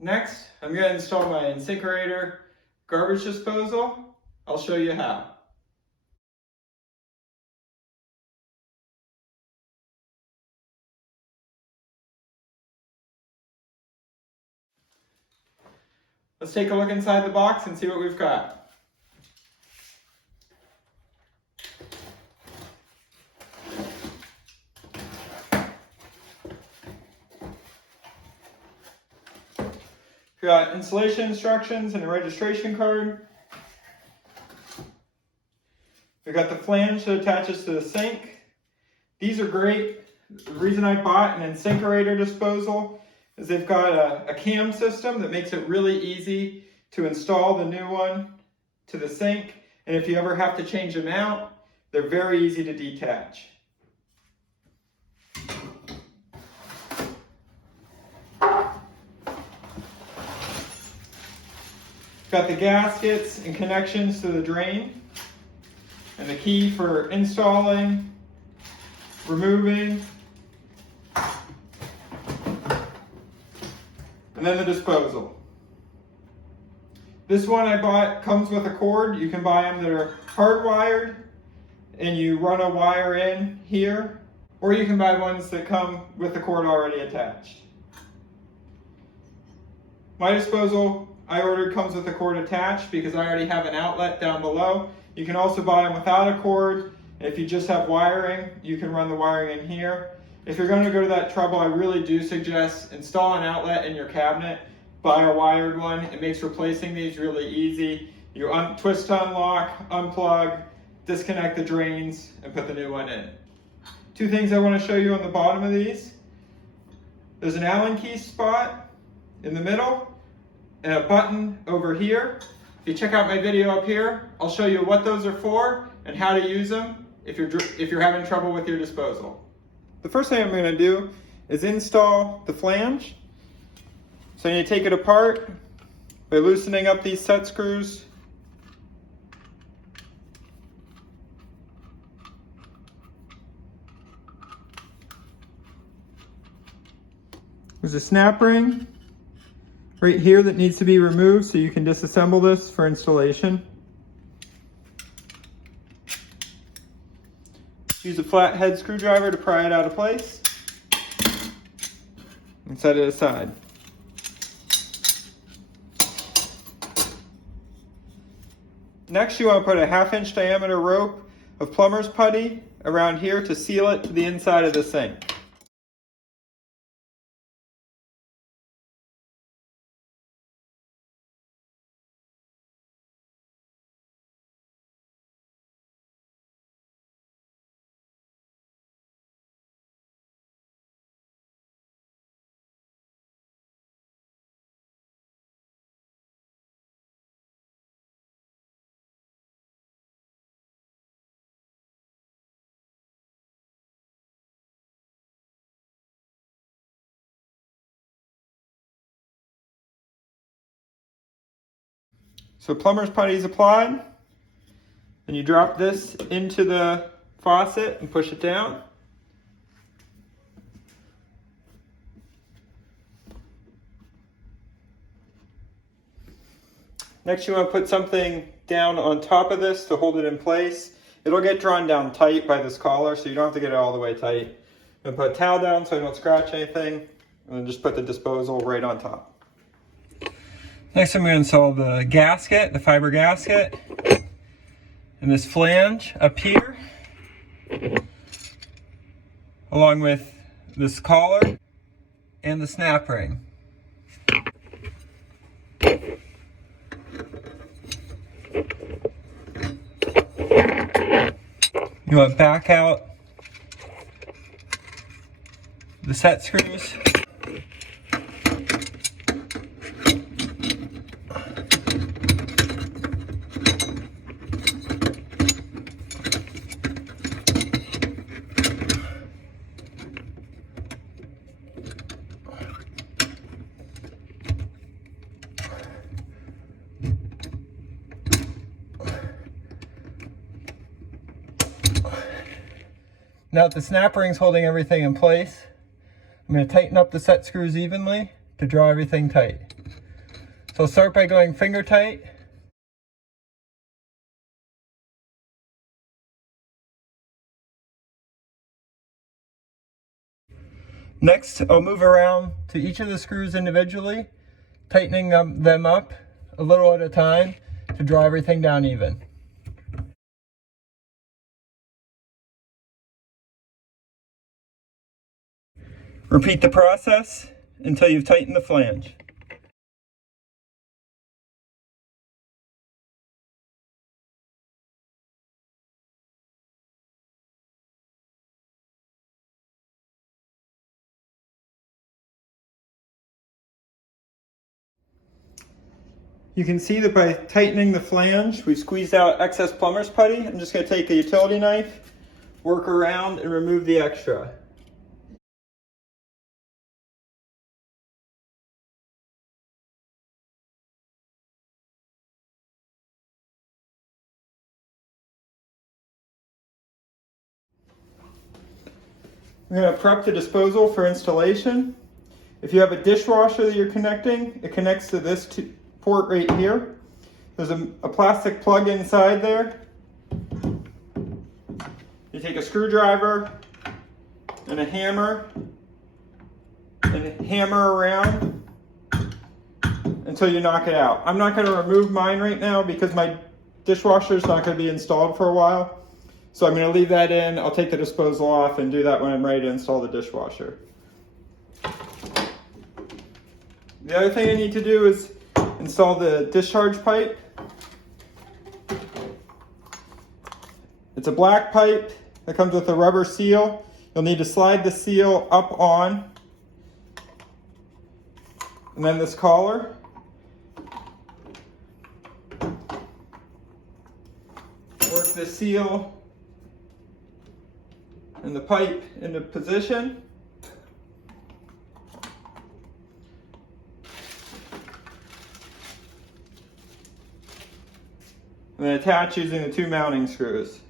Next, I'm going to install my InSinkErator garbage disposal. I'll show you how. Let's take a look inside the box and see what we've got. We've got installation instructions and a registration card. We've got the flange that attaches to the sink. These are great. The reason I bought an InSinkErator disposal is they've got a cam system that makes it really easy to install the new one to the sink. And if you ever have to change them out, they're very easy to detach. Got the gaskets and connections to the drain, and the key for installing, removing, and then the disposal. This one I bought comes with a cord. You can buy them that are hardwired, and you run a wire in here, or you can buy ones that come with the cord already attached. My disposal I ordered comes with a cord attached because I already have an outlet down below. You can also buy them without a cord. If you just have wiring, you can run the wiring in here. If you're going to go to that trouble, I really do suggest install an outlet in your cabinet. Buy a wired one. It makes replacing these really easy. You twist to unlock, unplug, disconnect the drains, and put the new one in. Two things I want to show you on the bottom of these. There's an Allen key spot in the middle, and a button over here. If you check out my video up here, I'll show you what those are for and how to use them if you're having trouble with your disposal. The first thing I'm going to do is install the flange. So you take it apart by loosening up these set screws. There's a snap ring right here that needs to be removed, so you can disassemble this for installation. Use a flathead screwdriver to pry it out of place and set it aside. Next, you want to put a 1/2 inch diameter rope of plumber's putty around here to seal it to the inside of the sink. So plumber's putty is applied, and you drop this into the faucet and push it down. Next, you want to put something down on top of this to hold it in place. It'll get drawn down tight by this collar, so you don't have to get it all the way tight. And put a towel down so I don't scratch anything, and then just put the disposal right on top. Next, I'm going to install the gasket, the fiber gasket, and this flange up here, along with this collar and the snap ring. You want to back out the set screws. Now that the snap ring's holding everything in place, I'm going to tighten up the set screws evenly to draw everything tight. So I'll start by going finger tight. Next, I'll move around to each of the screws individually, tightening them up a little at a time to draw everything down even. Repeat the process until you've tightened the flange. You can see that by tightening the flange, we've squeezed out excess plumber's putty. I'm just going to take a utility knife, work around, and remove the extra. I'm going to prep the disposal for installation. If you have a dishwasher that you're connecting, it connects to this port right here. There's a plastic plug inside there. You take a screwdriver and a hammer and hammer around until you knock it out. I'm not going to remove mine right now because my dishwasher is not going to be installed for a while. So I'm going to leave that in. I'll take the disposal off and do that when I'm ready to install the dishwasher. The other thing I need to do is install the discharge pipe. It's a black pipe that comes with a rubber seal. You'll need to slide the seal up on, and then this collar. Work the seal and the pipe into position. And then attach using the 2 mounting screws.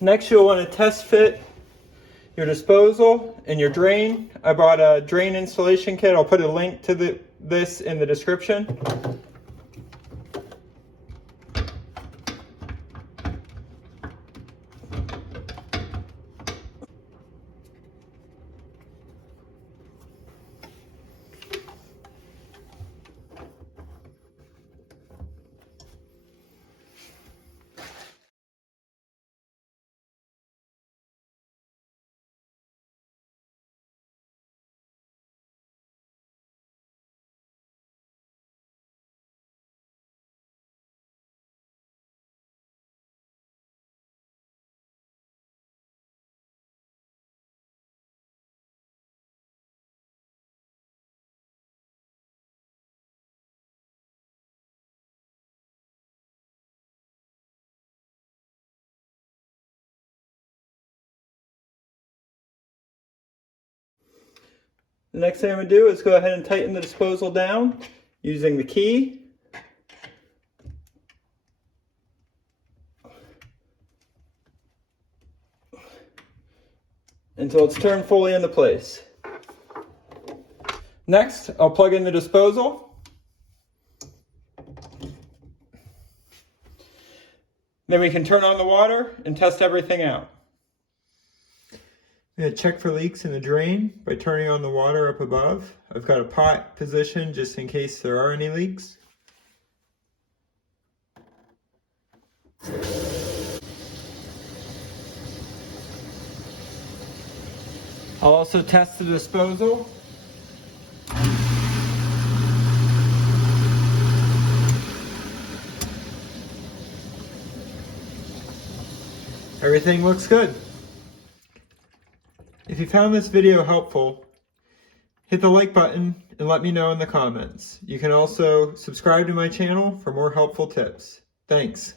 Next, you'll want to test fit your disposal and your drain. I bought a drain installation kit. I'll put a link to this in the description. The next thing I'm going to do is go ahead and tighten the disposal down using the key. Until it's turned fully into place. Next, I'll plug in the disposal. Then we can turn on the water and test everything out. I'm going to check for leaks in the drain by turning on the water up above. I've got a pot positioned just in case there are any leaks. I'll also test the disposal. Everything looks good. If you found this video helpful, hit the like button and let me know in the comments. You can also subscribe to my channel for more helpful tips. Thanks.